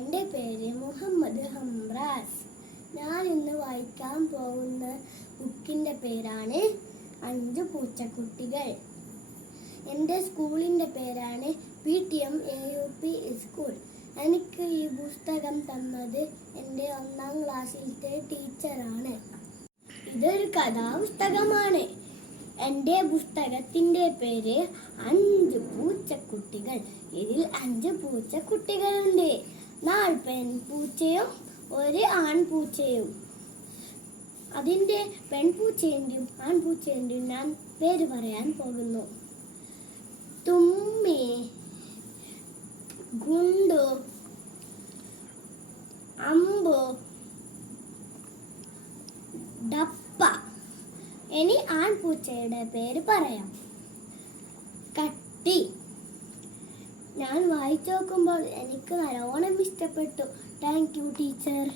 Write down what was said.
എന്റെ പേര് മുഹമ്മദ് ഹംറാസ്. ഞാൻ ഇന്ന് വായിക്കാൻ പോകുന്ന ബുക്കിന്റെ പേരാണ് അഞ്ച് പൂച്ചക്കുട്ടികൾ. എന്റെ സ്കൂളിന്റെ പേരാണ് P T M A U P school. എനിക്ക് ഈ പുസ്തകം തന്നത് എന്റെ ഒന്നാം ക്ലാസ്സിലത്തെ ടീച്ചറാണ്. ഇതൊരു കഥാപുസ്തകമാണ്. എന്റെ പുസ്തകത്തിന്റെ പേര് അഞ്ച് പൂച്ചക്കുട്ടികൾ. ഇതിൽ അഞ്ച് പൂച്ചക്കുട്ടികളുണ്ട്. നാല് പെൺപൂച്ചയും ഒരു ആൺപൂച്ചയും. അതിന്റെ പെൺപൂച്ചേന്റെയും ആൺപൂച്ചേന്റെയും ഞാൻ പേര് പറയാൻ പോകുന്നു. തുമ്മി ഗുണ്ടു അമ്പു ഡപ്പ. ഇനി ആൺപൂച്ചയുടെ പേര് പറയാം. കട്ടി. ഞാൻ വായിച്ചു നോക്കുമ്പോൾ എനിക്ക് നല്ലോണം ഇഷ്ടപ്പെട്ടു. Thank you teacher